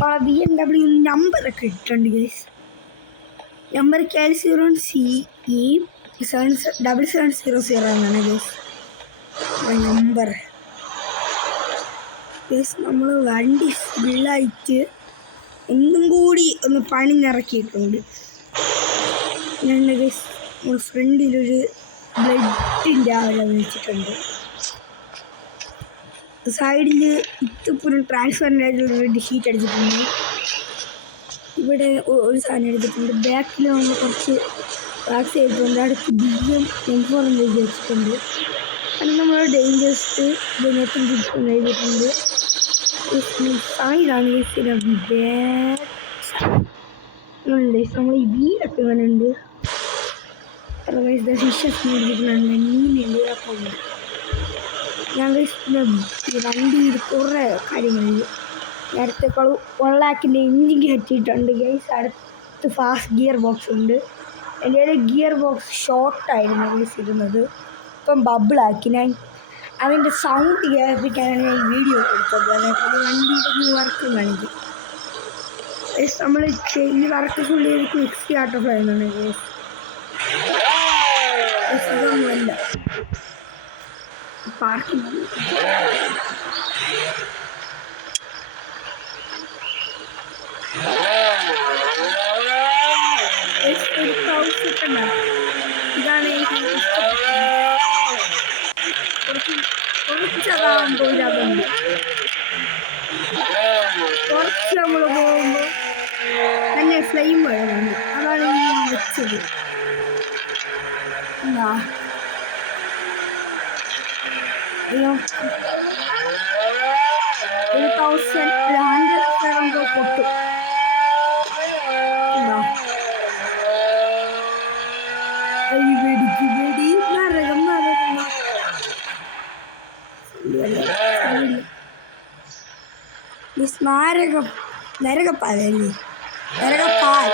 BMW നമ്പറൊക്കെ ഇട്ടിട്ടുണ്ട് guys. Number KL0CE7700 എന്നാണ് ഗൈസ് നമ്പർ. ഗൈസ് നമ്മൾ വണ്ടി ഫുള്ളായിട്ട് ഒന്നും കൂടി ഒന്ന് പണിഞ്ഞിറക്കിയിട്ടുണ്ട്. ഞാൻ ഗൈസ് ഫ്രണ്ടിലൊരു ബ്ലഡിൻ്റെ ആവല വെച്ചിട്ടുണ്ട്. സൈഡിൽ ഇത്തപ്പുറം ട്രാൻസ്ഫറിൻ്റെ ഷീറ്റ് അടിച്ചിട്ടുണ്ട്. ഇവിടെ ഒരു സാധനം എടുത്തിട്ടുണ്ട്. ബാക്കിൽ നമ്മൾ കുറച്ച് ബാക്ക് ചെയ്തിട്ടുണ്ട്. അടുത്ത് BM M4 എഴുതി വെച്ചിട്ടുണ്ട്. അത് നമ്മൾ ഡേഞ്ചേഴ്സ് എഴുതിയിട്ടുണ്ട്. സൈഡാണ് നമ്മൾ ഈ വീടൊക്കെ വേണുണ്ട്. ഫിഷസ് എഴുതിയിട്ടുണ്ട്. മീനുണ്ട്. അപ്പം ഞാൻ വണ്ടിയിൽ കുറേ കാര്യങ്ങളുണ്ട്. നേരത്തെ 1 ലാഖിൻ്റെ എഞ്ചിൻ കയറ്റിയിട്ടുണ്ട് ഗൈസ്. അടുത്ത് ഫാസ്റ്റ് ഗിയർ ബോക്സ് ഉണ്ട്. എൻ്റെ കയ്യിൽ ഗിയർ ബോക്സ് ഷോർട്ടായിരുന്നു ഗൈസ് ഇരുന്നത്. ഇപ്പം ബബിളാക്കി. ഞാൻ അതിൻ്റെ സൗണ്ട് കേൾപ്പിക്കാനാണ് ഞാൻ വീഡിയോ എടുത്തത്. അത് വണ്ടിയുടെ വർക്ക് കാണിക്കും ഗൈസ്. നമ്മൾ ഈ work fully quick start off ആയിരുന്നുണ്ട് ഗൈസ്. സുഖമൊന്നുമല്ല പാർക്കിംഗ്. ഇതാണ് കുറച്ചതാകാൻ പോയില്ലാതുണ്ട്. കുറച്ച് നമ്മൾ പോകുമ്പോൾ തന്നെ ഫ്ലെയിം വരുന്നുണ്ട്. അതാണ് ഞാൻ വെച്ചത്. എന്താ 100 പൊട്ടും. നരകപ്പാലല്ലേ നരകപ്പാൽ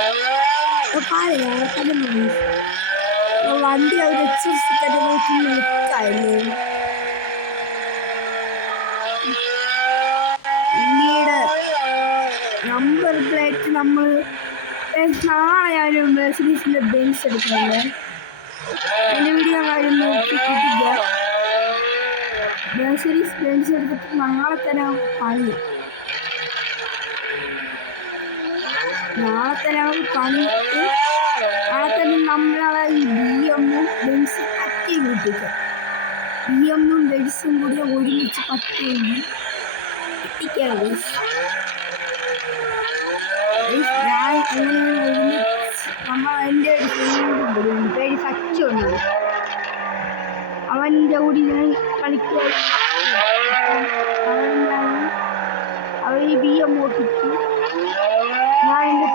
വണ്ടി അവർ നിൽക്കാല്ലേ. പിന്നീട് നമ്പർ പ്ലേറ്റ് നമ്മൾ നാളെ മെർസിഡീസിൻ്റെ ബെൻസ് എടുക്കുന്നുണ്ട്. എൻ്റെ വീഡിയോ കാര്യം നോക്കിയിട്ടില്ല. മെർസിഡീസ് ബെൻസ് എടുത്തിട്ട് നാളെ തന്നെ പണി നാളെ തന്നെ നമ്മളെ ഈ BM-ഉം ബെൻസും പറ്റി കൂട്ടിക്കും. BM-ഉം ബെൻസും കൂടി ഒരുമിച്ച് പറ്റിയെങ്കിൽ എത്തിക്കാം. ഞാൻ അങ്ങനെ ഒരുമിച്ച് എൻ്റെ പേര് സച്ചുണ്ട്. അവൻ്റെ കൂടി ഞാൻ കളിക്കാൻ അവർ ഈ BM ഓട്ടിച്ചു. ഞാൻ എൻ്റെ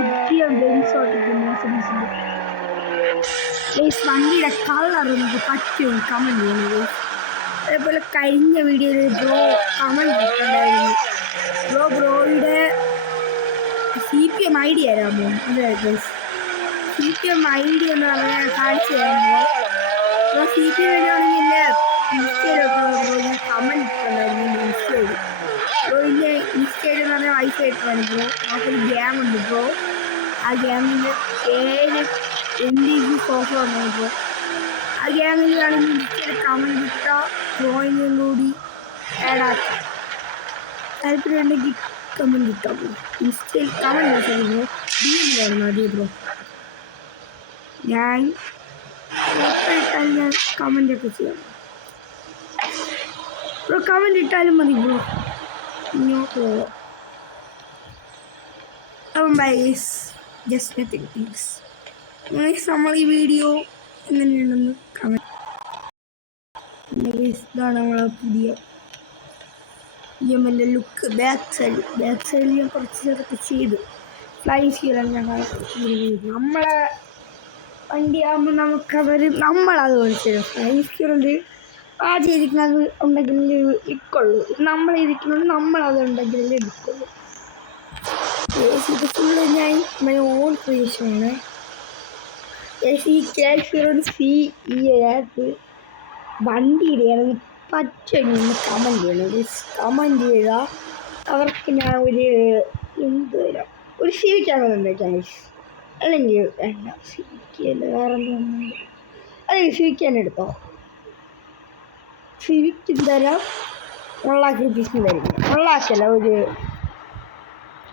പുതിയ ബെൻസ് ഓട്ടിക്കുന്നു മെർസിഡീസിൻ്റെ. വണ്ടിയുടെ കളർ നമുക്ക് പറ്റും കമൻറ്റ് ചെയ്യുന്നത്. അതേപോലെ കഴിഞ്ഞ വീഡിയോയിൽ ബ്രോ കമൻറ്റ് ഇട്ടിട്ടുണ്ടായിരുന്നു. ബ്രോയുടെ CPM ID തരാമോ? അതെ CPM ID എന്ന് പറഞ്ഞാൽ കാണിച്ചു തരുമ്പോൾ CPM വേണമെങ്കിൽ എൻ്റെ ഇൻസ്റ്റയിലൊക്കെ ഞാൻ കമൻറ്റ് ഇട്ടിട്ടുണ്ടായിരുന്നു. എൻ്റെ ഇൻസ്റ്റയിൽ ബ്രോയിൻ്റെ ഇൻസ്റ്റയിൽ എന്ന് പറഞ്ഞാൽ വൈഫൈ ഇട്ടാണ് ബ്രോ. നമുക്കൊരു ഗെയിമുണ്ട് ബ്രോ. ആ ഗെയിമിൻ്റെ പേര് MDG സോഫ വന്നത് ബ്രോ. ആ ഗെയിമിൽ വേണമെങ്കിൽ ഇൻസ്റ്റയിൽ കമൻറ്റ് ഇട്ടാൽ ബ്രോയിനും കൂടി ആഡാക്കാം. താല്പര്യമുണ്ടെങ്കിൽ കമൻറ്റ് ഇട്ടാൽ ബ്രോ. ഇൻസ്റ്റയിൽ കമൻറ്റ് വെച്ചാൽ ബ്രോ DM വേണം മതി ബ്രോ. ഞാൻ ഇട്ടാൽ ഞാൻ കമൻറ്റൊക്കെ ചെയ്യാം ബ്രോ. കമൻറ്റ് ഇട്ടാലും മതി ബ്രോ. ഇങ്ങോട്ട് പോവാം. അപ്പം ബൈസ് ജസ്റ്റ് നത്തിങ് തിങ്സ്. നമ്മൾ ഈ വീഡിയോ എങ്ങനെയുണ്ടെന്ന് കമൻറ്റ്. ഇതാണ് നമ്മളെ പുതിയ BM-ൻ്റെ ലുക്ക്. ബാക്ക് സൈഡിൽ ഞാൻ കുറച്ച് ചെറുതൊക്കെ ചെയ്തു. ഫ്ലൈങ് സ്കീലാണ് ഞങ്ങൾ നമ്മളെ വണ്ടിയാകുമ്പോൾ നമ്മളത് വിളിച്ചത് ഫ്ലൈങ് സ്കീറുണ്ട്. ആ ചെയ്തിരിക്കുന്നത് ഉണ്ടെങ്കിലേ എടുക്കുള്ളൂ. നമ്മളിരിക്കുന്നത് നമ്മളത് ഉണ്ടെങ്കിലേ എടുക്കുള്ളൂ. ഇത് ഫുള്ള് ഞാൻ ഓൺ ക്രിയേഷനാണ്. ഈ KL0CE വണ്ടിയുടെ പറ്റുമെങ്കിൽ കമൻറ്റ് ചെയ്യണം. കമൻറ്റ് ചെയ്താൽ അവർക്ക് ഞാൻ എന്ത് തരാം, ഒരു സിവിക്കാണ് തന്നെ ഗൈസ്. അല്ലെങ്കിൽ വേണ്ട, സിവിക്കല്ല, വേറെ എന്തുണ്ട്, അല്ലെങ്കിൽ സിവിക്കാൻ എടുത്തോ. സിവിക്ക് തരാം, 1,00,000 റുപ്പീസിന് തരും. 1,00,000 ഒരു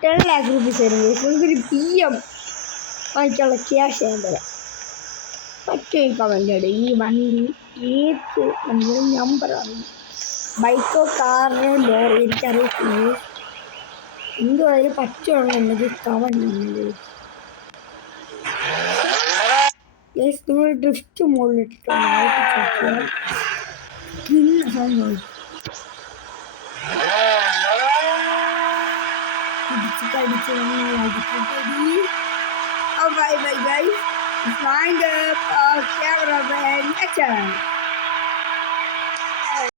10,00,000 റുപ്പീസ് തരും. നമുക്കൊരു PM വാങ്ങിക്കാനുള്ള ക്യാഷ് ഞാൻ തരാം. പറ്റും കമൻ്റ്. ഈ വണ്ടി ഏത് വണ്ടിയുടെ നമ്പറാണ്, ബൈക്കോ കാറോ ലോറി എനിക്കറിയത്തില്ല. എന്തുമായാലും പറ്റുമെന്നുള്ളത് കമൻ്റ്. നിങ്ങൾ drift മുകളിലിട്ടിട്ടുണ്ട്, bye bye guys. Find up camera and action.